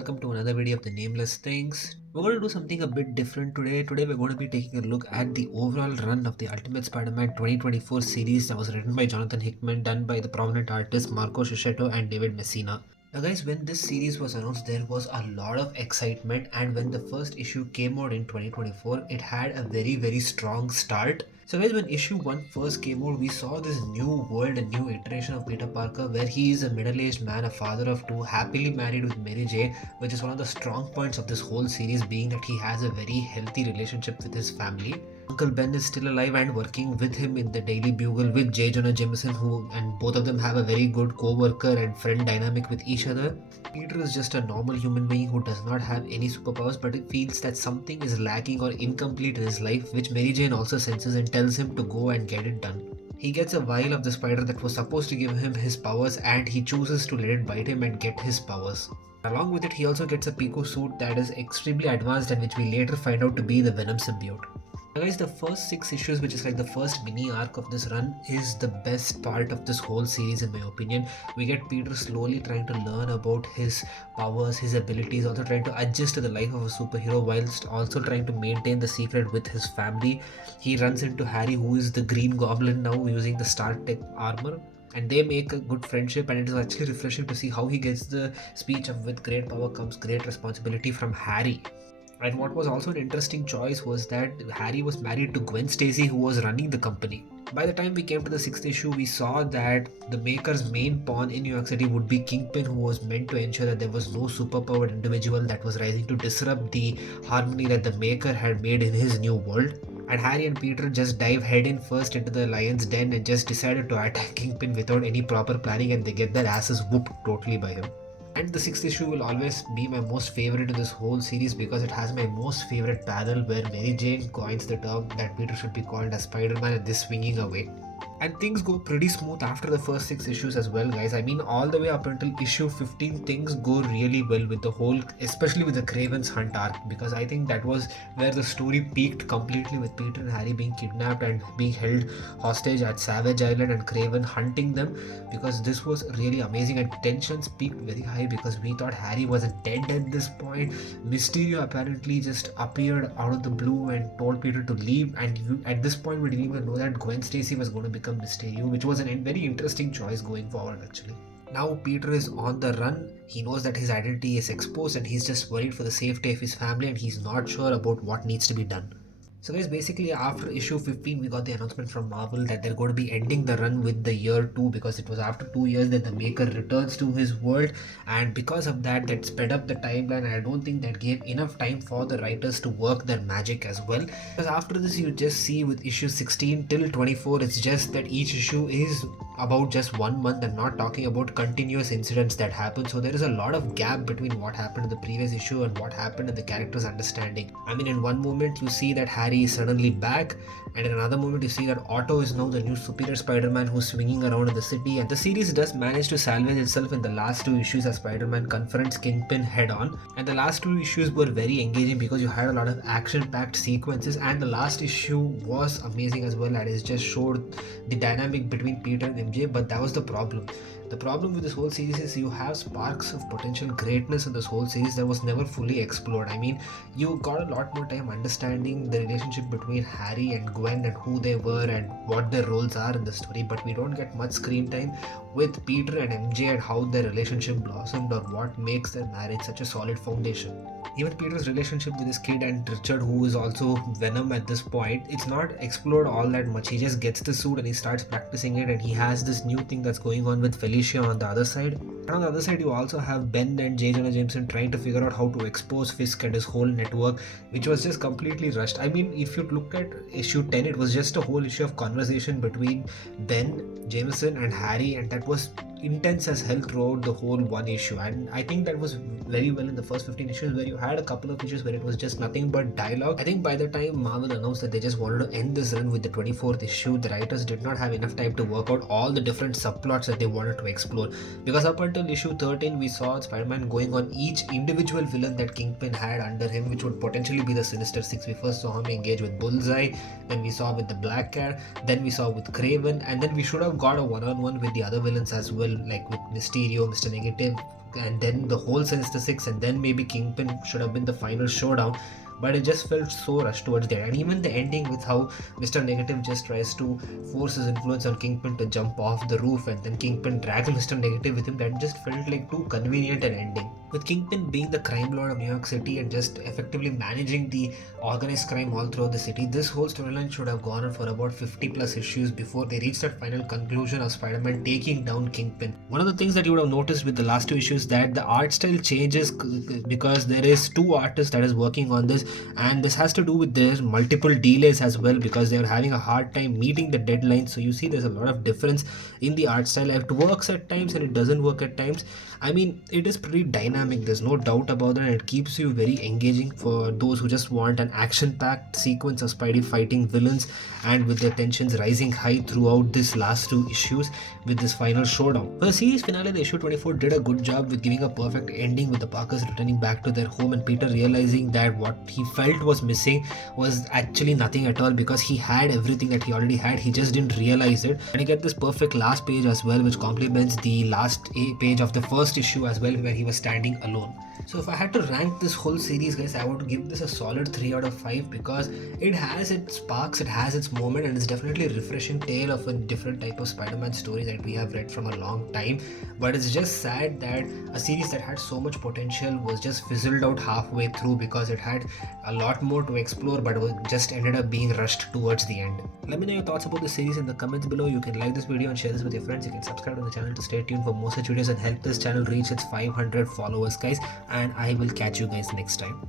welcome to another video of the Nameless Things. We're going to do something a bit different today. Today we're going to be taking a look at the overall run of the Ultimate Spider-Man 2024 series that was written by Jonathan Hickman, done by the prominent artists Marco Checchetto and David Messina. Now guys, when this series was announced, there was a lot of excitement, and when the first issue came out in 2024, it had a very strong start. So guys, when issue 1 first came out, we saw this new world, a new iteration of Peter Parker, where he is a middle-aged man, a father of two, happily married with Mary Jane, which is one of the strong points of this whole series, being that he has a very healthy relationship with his family. Uncle Ben is still alive and working with him in the Daily Bugle with J. Jonah Jameson, and both of them have a very good co-worker and friend dynamic with each other. Peter is just a normal human being who does not have any superpowers, but it feels that something is lacking or incomplete in his life, which Mary Jane also senses and tells him to go and get it done. He gets a vial of the spider that was supposed to give him his powers, and he chooses to let it bite him and get his powers. Along with it, he also gets a Pico suit that is extremely advanced and which we later find out to be the Venom symbiote. Now guys, the first 6 issues, which is like the first mini arc of this run, is the best part of this whole series in my opinion. We get Peter slowly trying to learn about his powers, his abilities, also trying to adjust to the life of a superhero whilst also trying to maintain the secret with his family. He runs into Harry, who is the Green Goblin now, using the Stark Tech armor, and they make a good friendship, and it is actually refreshing to see how he gets the speech of "with great power comes great responsibility" from Harry. And what was also an interesting choice was that Harry was married to Gwen Stacy, who was running the company. By the time we came to the 6th issue, we saw that the Maker's main pawn in New York City would be Kingpin, who was meant to ensure that there was no superpowered individual that was rising to disrupt the harmony that the Maker had made in his new world. And Harry and Peter just dive head in first into the lion's den and just decided to attack Kingpin without any proper planning, and they get their asses whooped totally by him. And the 6th issue will always be my most favorite in this whole series because it has my most favorite panel where Mary Jane coins the term that Peter should be called as Spider-Man and this swinging away. And things go pretty smooth after the first 6 issues as well, guys. I mean, all the way up until issue 15, things go really well with the whole, especially with the Craven's Hunt arc, because I think that was where the story peaked completely, with Peter and Harry being kidnapped and being held hostage at Savage Island and Craven hunting them, because this was really amazing, and tensions peaked very high because we thought Harry was dead at this point. Mysterio apparently just appeared out of the blue and told Peter to leave, and at this point we didn't even know that Gwen Stacy was going to become Mysterio, which was a very interesting choice going forward actually. Now Peter is on the run. He knows that his identity is exposed and he's just worried for the safety of his family, and he's not sure about what needs to be done. So guys, basically after issue 15 we got the announcement from Marvel that they're going to be ending the run with the year 2, because it was after 2 years that the Maker returns to his world, and because of that sped up the timeline, and I don't think that gave enough time for the writers to work their magic as well. Because after this you just see with issue 16 till 24, it's just that each issue is about just 1 month and not talking about continuous incidents that happen. So there is a lot of gap between what happened in the previous issue and what happened in the character's understanding. I mean, in one moment you see that Harry is suddenly back, and in another moment you see that Otto is now the new superior Spider-Man who's swinging around in the city. And the series does manage to salvage itself in the last 2 issues as Spider-Man confronts Kingpin head on, and the last 2 issues were very engaging because you had a lot of action-packed sequences, and the last issue was amazing as well, and it just showed the dynamic between Peter and MJ. But that was the problem. The problem with this whole series is you have sparks of potential greatness in this whole series that was never fully explored. I mean, you got a lot more time understanding the relationship between Harry and Gwen and who they were and what their roles are in the story, but we don't get much screen time with Peter and MJ and how their relationship blossomed or what makes their marriage such a solid foundation. Even Peter's relationship with his kid and Richard, who is also Venom at this point, it's not explored all that much. He just gets the suit and he starts practicing it, and he has this new thing that's going on with Felicia on the other side. And on the other side you also have Ben and J. Jonah Jameson trying to figure out how to expose Fisk and his whole network, which was just completely rushed. I mean, if you look at issue 10, it was just a whole issue of conversation between Ben, Jameson and Harry, and that was intense as hell throughout the whole one issue. And I think that was very well in the first 15 issues, where you had a couple of issues where it was just nothing but dialogue. I think by the time Marvel announced that they just wanted to end this run with the 24th issue, the writers did not have enough time to work out all the different subplots that they wanted to explore, because up until until issue 13 we saw Spider-Man going on each individual villain that Kingpin had under him, which would potentially be the Sinister Six. We first saw him engage with Bullseye, then we saw with the Black Cat, then we saw with Kraven, and then we should have got a one-on-one with the other villains as well, like with Mysterio, Mr. Negative, and then the whole Sinister Six, and then maybe Kingpin should have been the final showdown. But it just felt so rushed towards there, and even the ending with how Mr. Negative just tries to force his influence on Kingpin to jump off the roof, and then Kingpin drags Mr. Negative with him, that just felt like too convenient an ending. With Kingpin being the crime lord of New York City and just effectively managing the organized crime all throughout the city, this whole storyline should have gone on for about 50 plus issues before they reach that final conclusion of Spider-Man taking down Kingpin. One of the things that you would have noticed with the last two issues that the art style changes because there is two artists that is working on this, and this has to do with their multiple delays as well because they are having a hard time meeting the deadline. So you see there's a lot of difference in the art style. It works at times and it doesn't work at times. I mean, it is pretty dynamic, there's no doubt about it, and it keeps you very engaging for those who just want an action-packed sequence of Spidey fighting villains and with their tensions rising high throughout this last two issues with this final showdown. For the series finale, the issue 24 did a good job with giving a perfect ending with the Parkers returning back to their home and Peter realizing that what he felt was missing was actually nothing at all because he had everything that he already had, he just didn't realize it. And you get this perfect last page as well, which complements the last page of the first issue as well, where he was standing alone. So if I had to rank this whole series, guys, I would give this a solid 3 out of 5 because it has its sparks, it has its moment, and it's definitely a refreshing tale of a different type of Spider-Man story that we have read from a long time. But it's just sad that a series that had so much potential was just fizzled out halfway through because it had a lot more to explore, but it just ended up being rushed towards the end. Let me know your thoughts about the series in the comments below. You can like this video and share this with your friends. You can subscribe to the channel to stay tuned for more such videos and help this channel reach its 500 followers, guys. And I will catch you guys next time.